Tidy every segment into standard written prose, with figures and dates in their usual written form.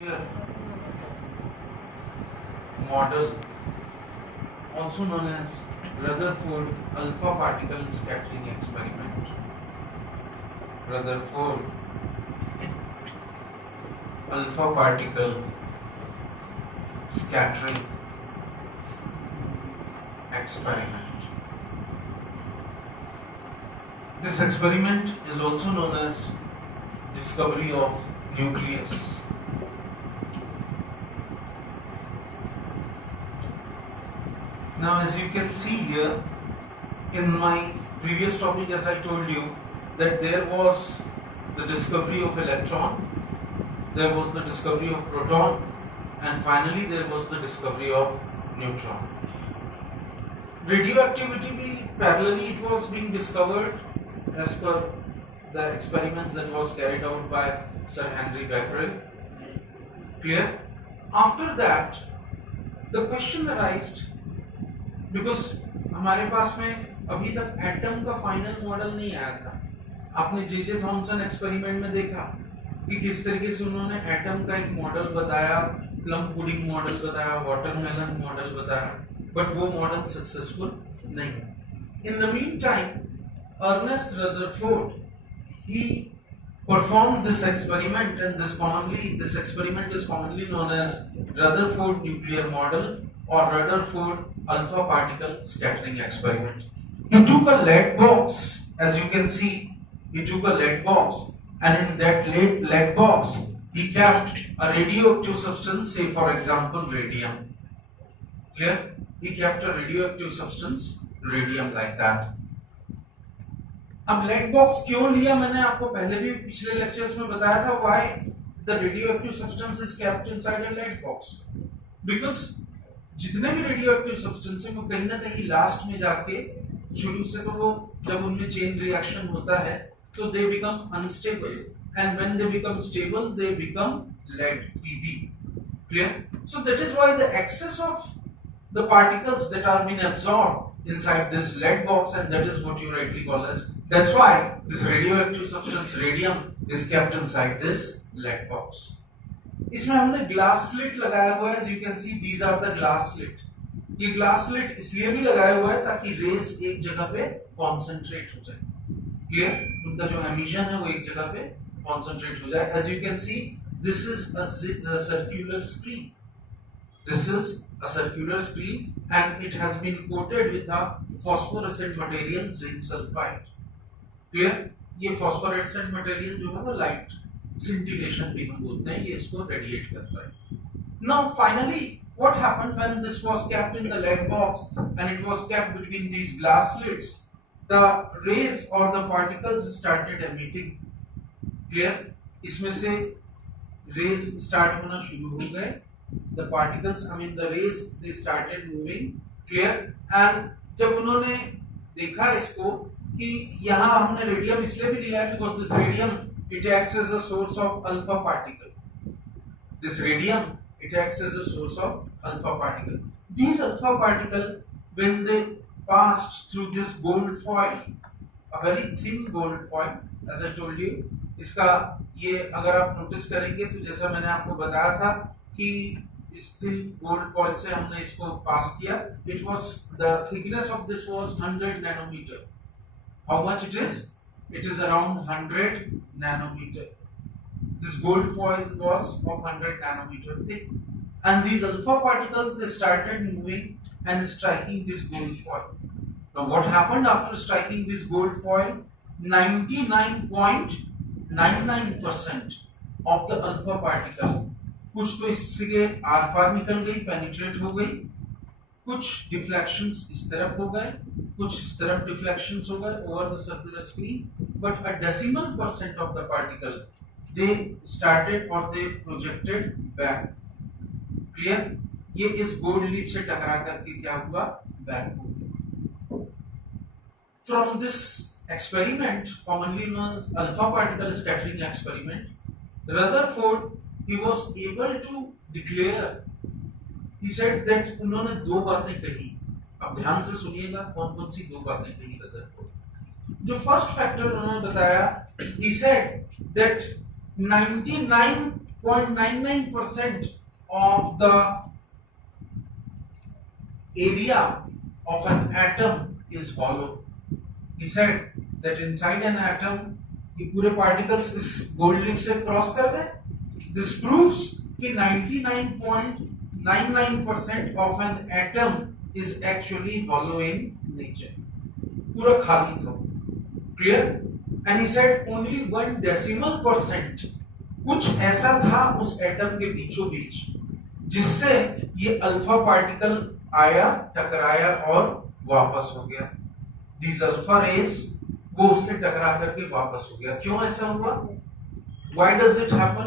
model, also known as Rutherford alpha particle scattering experiment. Rutherford alpha particle scattering experiment. This experiment is also known as discovery of nucleus. Now, as you can see here, in my previous topic, as I told you, that there was the discovery of electron, there was the discovery of proton, and finally there was the discovery of neutron. Radioactivity भी parallelly it was being discovered as per the experiments that was carried out by Sir Henry Becquerel. Clear? After that, the question arises, because हमारे पास में अभी तक atom का final model नहीं आया था. आपने जे थॉमसन एक्सपेरिमेंट में देखा कि किस तरीके से उन्होंने एटम का एक मॉडल बताया, प्लम पुडिंग मॉडल बताया, वाटरमेलन मॉडल बताया, बट वो मॉडल सक्सेसफुल नहीं. In the mean time Ernest Rutherford he performed this experiment, and this experiment is commonly known as Rutherford nuclear model or Rutherford alpha particle scattering experiment. He took a lead box, as you can see, he took a lead box, and in that lead box he kept a radioactive substance, say for example radium. Clear? He kept a radioactive substance, radium, like that. अब lead box क्यों लिया, मैंने आपको पहले भी पिछले lectures में बताया था. Why the radioactive substance is kept inside a lead box? Because जितने भी रेडियोएक्टिव सब्सटेंस है वो कहीं ना कहीं लास्ट में जाके, शुरू से तो वो जब उनमें चेन रिएक्शन होता है तो they become unstable, and when they become stable they become lead Pb. Clear? So that is why the excess of the particles that are being absorbed inside this lead box, and that is what you rightly call as, that's why this radioactive substance radium is kept inside this lead box. इसमें हमने glass slit लगाया हुआ है, as you can see these are the glass slit. ये glass slit इसलिए भी लगाया हुआ है ताकि रेज एक जगह पे कॉन्सेंट्रेट हो जाए. क्लियर? उनका जो एमिशन है वो एक जगह पे कॉन्सेंट्रेट हो जाए. as you can see this is a circular screen. This is a circular screen and it has been coated with a phosphorescent material, zinc sulfide. Clear? ये phosphorescent material जो है वो light scintillation भी हम बोलते हैं, ये इसको radiate करता है. Now finally what happened when this was kept in the lead box and it was kept between these glass slits? The rays or the particles started emitting. Clear? इसमें से rays start होना शुरू हो गए. The particles, I mean the rays, they started moving. Clear? And जब उन्होंने देखा इसको कि यहाँ हमने रेडियम इसलिए भी लिया है because this radium it acts as a source of alpha particle. This radium it acts as a source of alpha particle. These alpha particle, when they passed through this gold foil, a very thin gold foil, as I told you, इसका ये अगर आप notice करेंगे तो जैसा मैंने आपको बताया था कि इस थिन गोल्ड फॉइल से हमने इसको पास किया. It was the thickness of this was 100 nanometre. How much it is? It is around 100 nanometre. This gold foil was of 100 nanometre thick, and these alpha particles they started moving and striking this gold foil. Now what happened after striking this gold foil? 99.99% of the alpha particle, कुछ तो इससे are पार निकल गई, penetrate हो गई, कुछ deflections इस तरफ हो गए, कुछ इस तरफ डिफ्लेक्शंस हो गए over the circular screen, but a decimal percent of the particle they started और दे प्रोजेक्टेड बैक. क्लियर? ये इस गोल्ड लीफ से टकरा करके क्या हुआ? बैक हो गया. From this experiment commonly known as alpha particle scattering experiment, Rutherford he was able to declare, he said that उन्होंने दो बातें कही. अब ध्यान से सुनिएगा कौन कौन सी दो बातें कही रदरफोर्ड. जो फर्स्ट फैक्टर उन्होंने बताया, he said that 99 0.99% of the area of an atom is hollow. He said that inside an atom, ये पूरे particles इस gold leaf से cross कर दें. This proves कि 99.99% of an atom is actually hollow in nature. पूरा खाली था. Clear? And he said only 1% कुछ ऐसा था उस एटम के बीचों बीच जिससे ये अल्फा पार्टिकल आया, टकराया और वापस हो गया. These alpha rays वो उससे टकरा करके वापस हो गया. क्यों ऐसा हुआ? Why does it happen?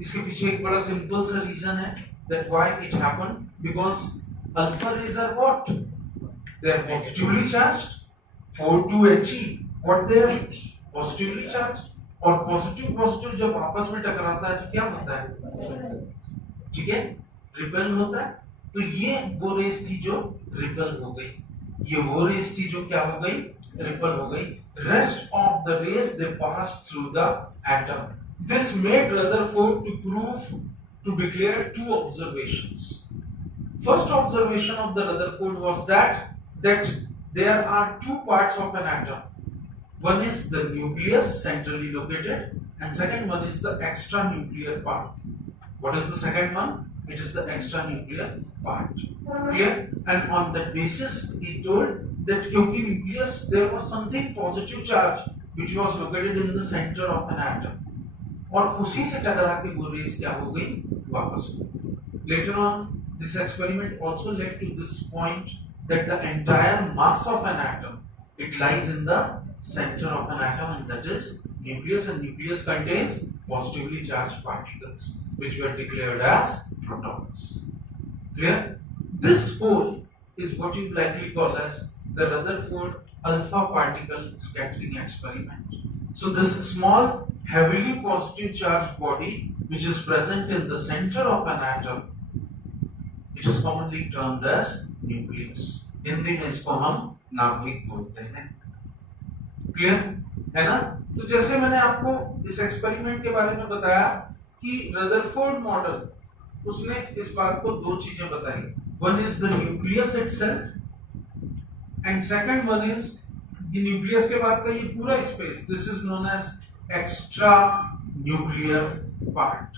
इसके पीछे एक बड़ा सिंपल सा रीजन है that why it happened, because alpha rays are what? They are positively charged. 4,2He, what they are? Positively charged. और पॉजिटिव जब आपस में टकराता है तो क्या होता है? ठीक है, रिपेल होता है. तो ये वो रेस थी जो रिपेल हो गई. ये वो रेस थी जो क्या हो गई? रिपेल हो गई. Rest of the rays they pass through the atom. This made Rutherford to declare two observations. First observation of the Rutherford was that there are two parts of an atom. One is the nucleus centrally located, and second one is the extranuclear part. What is the second one? It is the extranuclear part. Clear? And on that basis, he told that क्योंकि nucleus there was something positive charge which was located in the center of an atom. और उसी से टकरा के वो race क्या हो गई? वापस हो गई. Later on, this experiment also led to this point that the entire mass of an atom it lies in the center of an atom, and that is nucleus, and nucleus contains positively charged particles which were declared as protons. Clear? This hole is what you likely call as the Rutherford alpha particle scattering experiment. So this small heavily positive charged body which is present in the center of an atom, it is commonly termed as nucleus. Hindi में इसको हम नाभिक बोलते हैं. Clear है ना? तो जैसे मैंने आपको इस एक्सपेरिमेंट के बारे में बताया कि रदरफोर्ड मॉडल उसने इस बात को दो चीजें बताई. One is the nucleus itself and second one is ये न्यूक्लियस के बाद का ये पूरा space. This is known as extra nuclear part.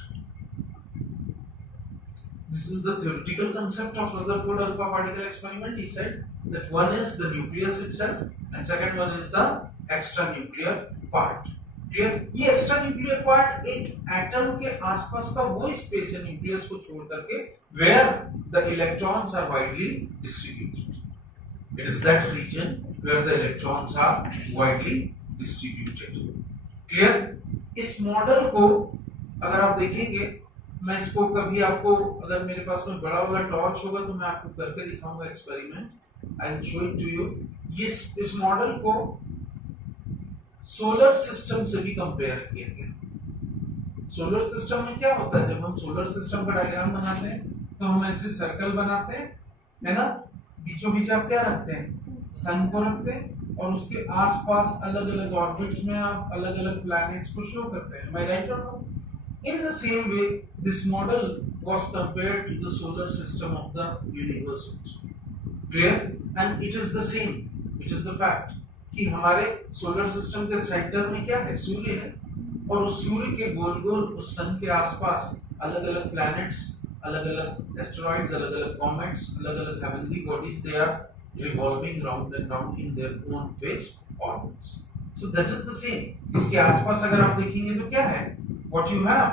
This is the theoretical concept of Rutherford alpha particle experiment. He said that one is the nucleus itself and second one is the extranuclear part. Clear? ये extranuclear part एक atom के आसपास का वो space है nucleus को छोड़ करके where the electrons are widely distributed. It is that region where the electrons are widely distributed. Clear? इस मॉडल को अगर आप देखेंगे, मैं इसको कभी आपको अगर मेरे पास में बड़ा वाला टॉर्च होगा तो मैं आपको करके दिखाऊंगा experiment. I will show it to you. इस मॉडल को सोलर सिस्टम से भी कंपेयर किया गया. सोलर सिस्टम में क्या होता है? जब हम सोलर सिस्टम का डायग्राम बनाते हैं तो हम ऐसे सर्कल बनाते हैं, है ना? बीचों बीच आप क्या रखते हैं? सन को रखते हैं और उसके आसपास अलग अलग ऑर्बिट्स में आप अलग अलग प्लैनेट्स को शो करते हैं. मैं राइट और wrong? In the same way, this model was compared to the solar system of the universe also. Clear? And it is the same. It is the fact कि हमारे सोलर सिस्टम के centre में क्या है? सूर्य है. और उस सूर्य के गोल गोल उस सन के आसपास अलग अलग प्लैनेट्स, अलग अलग एस्टेरॉइड्स, अलग अलग कॉमेट्स, अलग अलग heavenly bodies they are revolving round and round in their own fixed orbits. So that is the same. इसके आसपास अगर आप देखेंगे तो क्या है? What you have?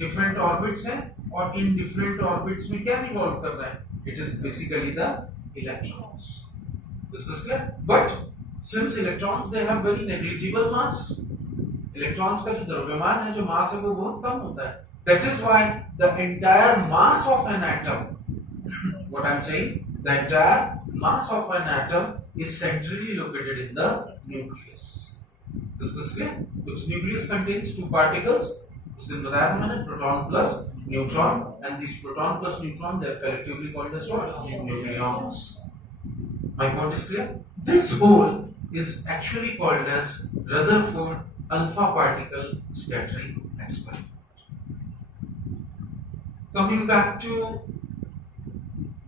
Different orbits हैं और in different orbits में क्या revolve कर रहा है? It is basically the electrons. This is clear? But since electrons they have very negligible mass, electrons का जो द्रव्यमान है, जो मास है, वो बहुत कम होता है. That is why the entire mass of an atom, what I am saying, the entire mass of an atom is centrally located in the nucleus. This is clear? Because nucleus contains two particles. उस दिन बताया था मैंने, proton plus neutron, and these proton plus neutron they are collectively called as what? Nucleons. My point is clear? This hole is actually called as Rutherford alpha particle scattering experiment. Coming back to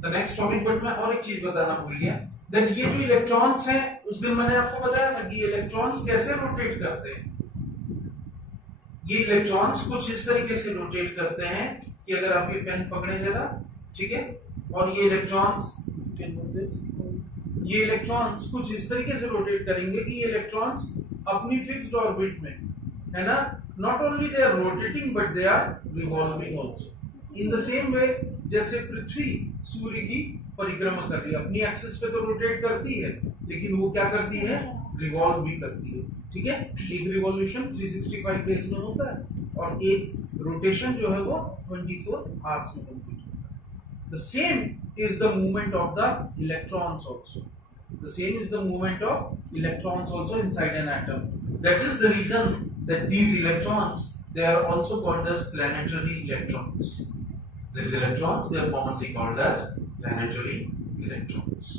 the next topic, but मैं और एक चीज बताना भूल गया, that ये जो electrons हैं, उस दिन मैंने आपको बताया था कि इलेक्ट्रॉन्स कैसे रोटेट करते हैं। ये इलेक्ट्रॉन्स कुछ इस तरीके से रोटेट करते हैं कि अगर आप ये पेन पकड़े जरा, ठीक है, और ये इलेक्ट्रॉन्स कुछ इस तरीके से रोटेट करेंगे कि ये इलेक्ट्रॉन्स अपनी फिक्स्ड ऑर्बिट में, है ना, not only they are rotating but they are revolving also in the same way जैसे पृथ्वी सूर्य की परिक्रमा कर रही है, अपनी एक्सिस पे तो रोटेट करती है, लेकिन वो क्या करती है, रिवॉल्व भी करती है, ठीक है। एक रिवॉल्यूशन 365 डेज में होता है और एक रोटेशन जो है वो 24 आवर्स में कंप्लीट होता है। The same is the movement of the electrons also, the same is the movement of electrons also inside an atom. That is the reason that these electrons, they are also called as planetary electrons. These electrons, they are commonly called as planetary electrons.